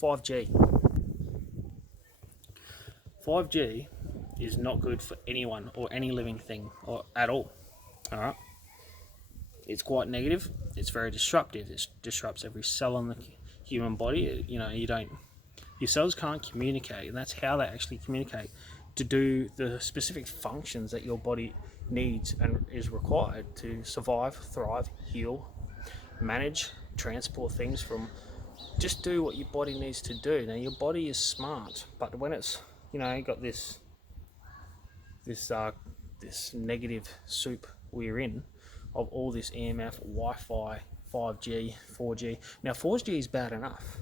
5G. 5G is not good for anyone or any living thing or at all. Alright? It's quite negative, it's very disruptive, it disrupts every cell in the human body. You know, your cells can't communicate, and that's how they actually communicate to do the specific functions that your body needs and is required to survive, thrive, heal, manage, transport things from, just do what your body needs to do. Now your body is smart, but when it's, you know, got this negative soup we're in of all this EMF, Wi-Fi, 5G, 4G. Now 4G is bad enough,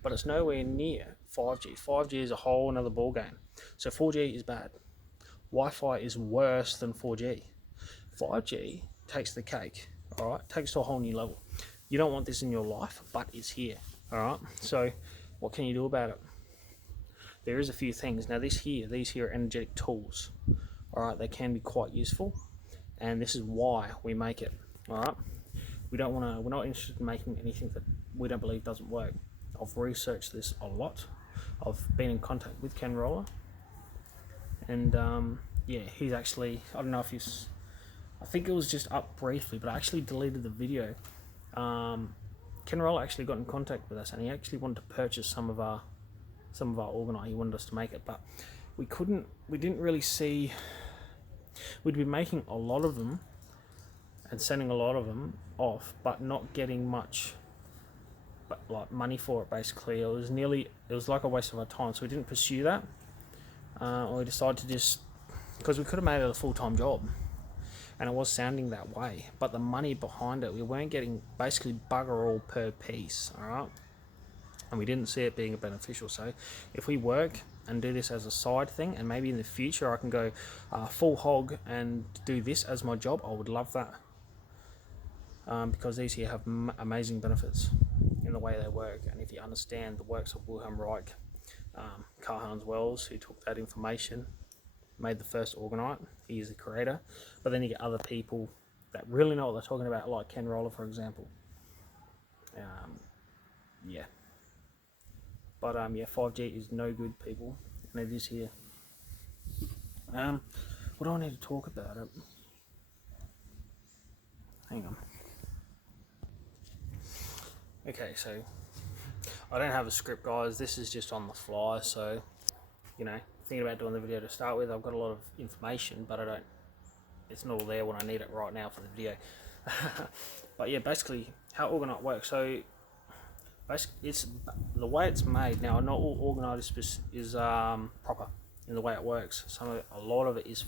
but it's nowhere near 5G. 5G is a whole another ball game. So 4G is bad. Wi-Fi is worse than 4G. 5G takes the cake, all right? Takes to a whole new level. You don't want this in your life, but it's here, all right? So what can you do about it? There is a few things. Now these here are energetic tools, all right? They can be quite useful, and this is why we make it, all right? We're not interested in making anything that we don't believe doesn't work. I've researched this a lot. I've been in contact with Ken Rohla, and yeah, he's actually, I don't know if he's, I think it was just up briefly, but I actually deleted the video. Ken Rohla actually got in contact with us, and he actually wanted to purchase some of our Orgonite. He wanted us to make it, but we didn't really see, we'd been making a lot of them and sending a lot of them off, but not getting much like money for it. Basically, it was like a waste of our time, so we didn't pursue that. We decided to just, because we could have made it a full-time job, and it was sounding that way, but the money behind it, we weren't getting basically bugger all per piece, all right? And we didn't see it being beneficial. So if we work and do this as a side thing, and maybe in the future I can go full hog and do this as my job, I would love that, because these here have amazing benefits in the way they work. And if you understand the works of Wilhelm Reich, Karl Welz, who took that information, made the first Orgonite, he is the creator, but then you get other people that really know what they're talking about, like Ken Rohla, for example. Yeah. But yeah, 5G is no good, people, and it is here. What do I need to talk about it? Hang on. Okay, so I don't have a script, guys. This is just on the fly, so, you know, thinking about doing the video to start with. I've got a lot of information, but it's not all there when I need it right now for the video. But yeah, basically how Orgonite works. So basically, it's the way it's made. Now, not all Orgonite is proper in the way it works. A lot of it is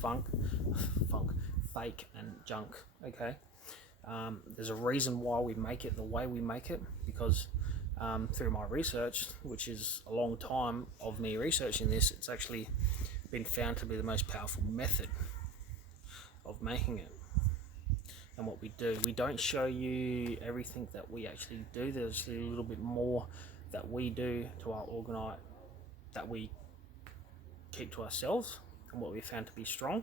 fake and junk. Okay, there's a reason why we make it the way we make it, because through my research, which is a long time of me researching this, it's actually been found to be the most powerful method of making it. And what we do, we don't show you everything that we actually do. There's a little bit more that we do to our Orgonite that we keep to ourselves, and what we found to be strong.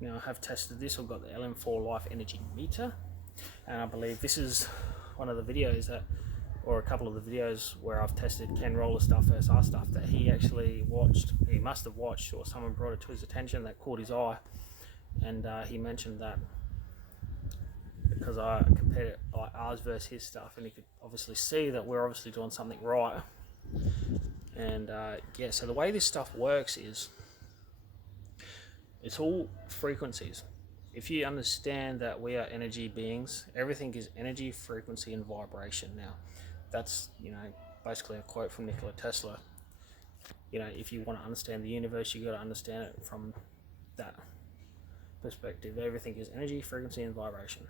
Now, I have tested this. I've got the LM4 Life Energy Meter, and I believe this is one of the videos that, or a couple of the videos where I've tested Ken Rohla stuff, SR stuff, that he actually watched. He must have watched, or someone brought it to his attention that caught his eye, and he mentioned that, because I compared it, like ours versus his stuff, and he could obviously see that we're obviously doing something right. And yeah, so the way this stuff works is, it's all frequencies. If you understand that we are energy beings, everything is energy, frequency, and vibration. Now, that's, you know, basically a quote from Nikola Tesla. You know, if you want to understand the universe, you got to understand it from that perspective. Everything is energy, frequency, and vibration.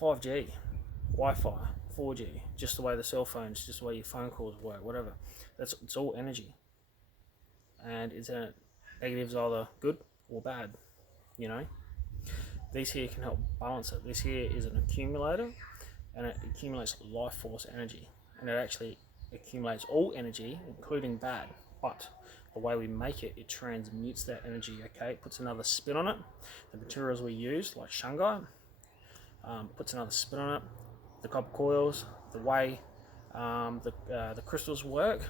5G, Wi-Fi, 4G, just the way the cell phones, just the way your phone calls work, whatever. It's all energy, and it's negatives either good or bad. You know, these here can help balance it. This here is an accumulator, and it accumulates life force energy, and it actually accumulates all energy, including bad. But the way we make it, it transmutes that energy. Okay, it puts another spin on it. The materials we use, like shungite, puts another spin on it. The copper coils, the way the crystals work,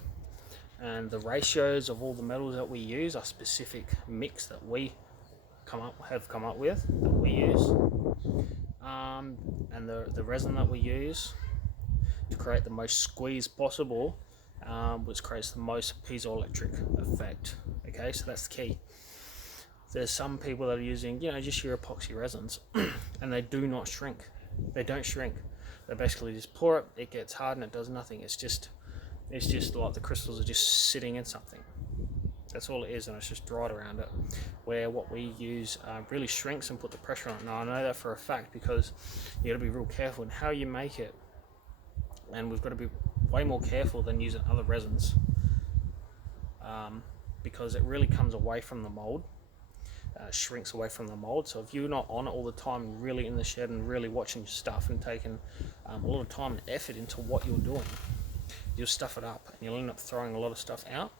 and the ratios of all the metals that we use are specific mix that we have come up with that we use, and the resin that we use to create the most squeeze possible, which creates the most piezoelectric effect. Okay, so that's the key. There's some people that are using, you know, just your epoxy resins, and they do not shrink. They don't shrink. They basically just pour it, it gets hard, and it does nothing. It's just like the crystals are just sitting in something. That's all it is, and it's just dried around it. Where what we use really shrinks and put the pressure on it. Now I know that for a fact because you got to be real careful in how you make it, and we've got to be way more careful than using other resins, because it really comes away from the mold. Shrinks away from the mold. So if you're not on it all the time, really in the shed and really watching your stuff and taking a lot of time and effort into what you're doing, you'll stuff it up and you'll end up throwing a lot of stuff out,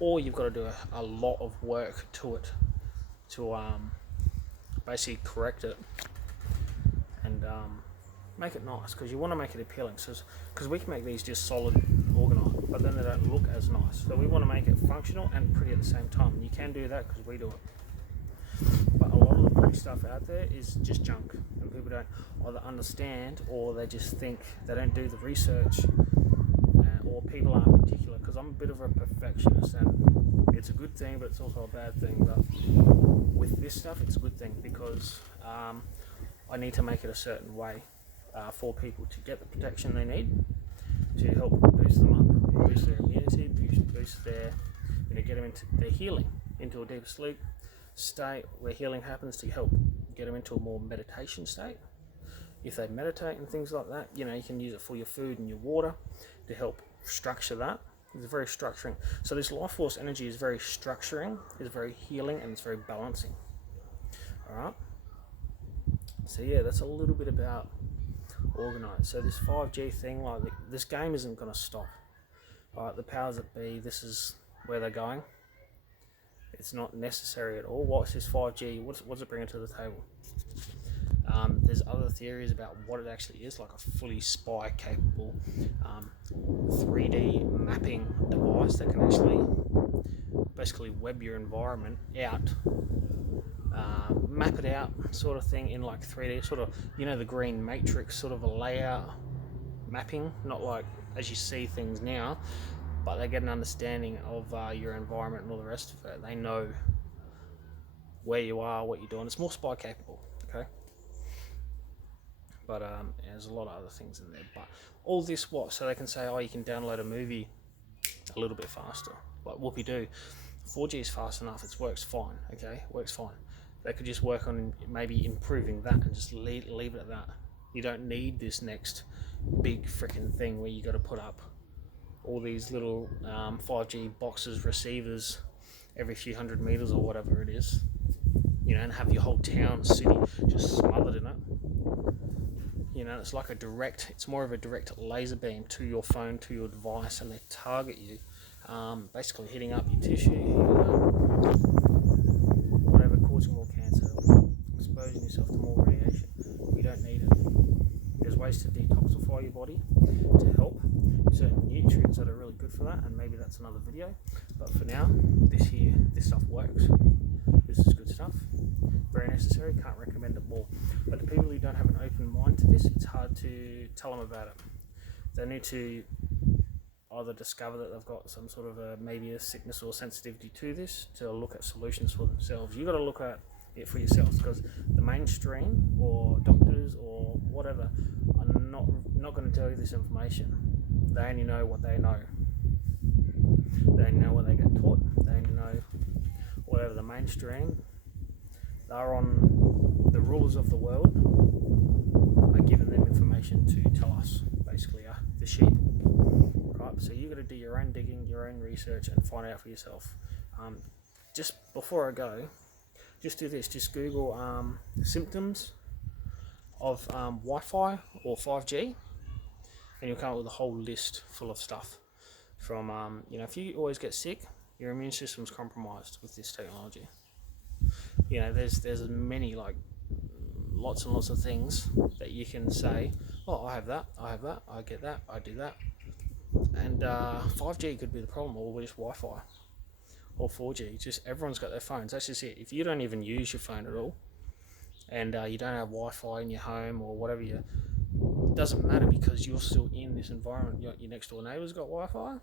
or you've got to do a lot of work to it to basically correct it and make it nice, because you want to make it appealing. So because we can make these just solid orgonite, but then they don't look as nice, so we want to make it functional and pretty at the same time, and you can do that because we do it. But a lot of the pretty stuff out there is just junk, and people don't either understand, or they just think they don't do the research, or people aren't particular. Because I'm a bit of a perfectionist, and it's a good thing, but it's also a bad thing. But with this stuff, it's a good thing, because I need to make it a certain way for people to get the protection they need, to help boost them up, boost their immunity, boost their, get them into their healing, into a deeper sleep state where healing happens, to help get them into a more meditation state. If they meditate and things like that, you can use it for your food and your water to help structure that. It's very structuring. So this life force energy is very structuring, is very healing, and it's very balancing. Alright, so yeah, that's a little bit about Orgonite. So this 5G thing, like this game isn't going to stop. Alright, the powers that be, this is where they're going. It's not necessary at all. What's this 5G? What's it bringing to the table? There's other theories about what it actually is, like a fully spy capable 3D mapping device that can actually basically web your environment out, map it out, sort of thing, in like 3D, sort of, the green matrix sort of a layout mapping, not like as you see things now, but they get an understanding of your environment and all the rest of it. They know where you are, what you're doing. It's more spy capable, okay? But there's a lot of other things in there. But all this, so they can say, oh, you can download a movie a little bit faster. Like whoopie-doo. 4G is fast enough. It works fine, okay? It works fine. They could just work on maybe improving that and just leave it at that. You don't need this next big freaking thing where you got to put up all these little 5G boxes, receivers every few hundred meters or whatever it is, and have your whole town, city just smothered in it. It's like it's more of a direct laser beam to your phone, to your device, and they target you, basically hitting up your tissue, whatever, causing more cancer, exposing yourself to more radiation. You don't need it. There's ways to detoxify your body to help certain nutrients that are really good for that, and maybe that's another video. But for now, this stuff works. This is good stuff. Very necessary. Can't recommend it more. But the people who don't have an open mind to this, it's hard to tell them about it. They need to either discover that they've got some sort of maybe a sickness or sensitivity to this, to look at solutions for themselves. You've got to look at it for yourselves, because the mainstream or doctors or whatever are not going to tell you this information. They only know what they know. They only know what they get taught. They only know whatever the mainstream. They're on the rulers of the world are giving them information to tell us, basically, the sheep. Right? So you got to do your own digging, your own research, and find out for yourself. Just before I go, just do this. Just Google symptoms of Wi-Fi or 5G, and you'll come up with a whole list full of stuff. From if you always get sick, your immune system's compromised with this technology. There's many, like, lots and lots of things that you can say, oh, I have that, I get that, I do that. And 5G could be the problem, or just Wi-Fi, or 4G. Just everyone's got their phones. That's just it. If you don't even use your phone at all, and you don't have Wi-Fi in your home or whatever, it doesn't matter, because you're still in this environment. Your next door neighbour's got Wi-Fi.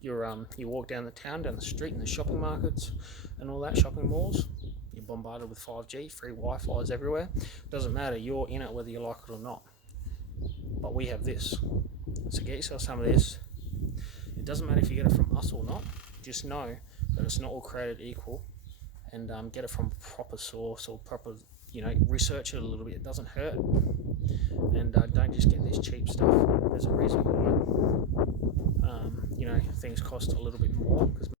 You walk down the town, down the street, in the shopping markets and all that, shopping malls, you're bombarded with 5G, free Wi-Fi's everywhere. Doesn't matter, you're in it whether you like it or not. But we have this. So get yourself some of this. It doesn't matter if you get it from us or not. Just know that it's not all created equal, and get it from a proper source, or proper, research it a little bit. It doesn't hurt. And don't just get this cheap stuff. There's a reason why things cost a little bit more, because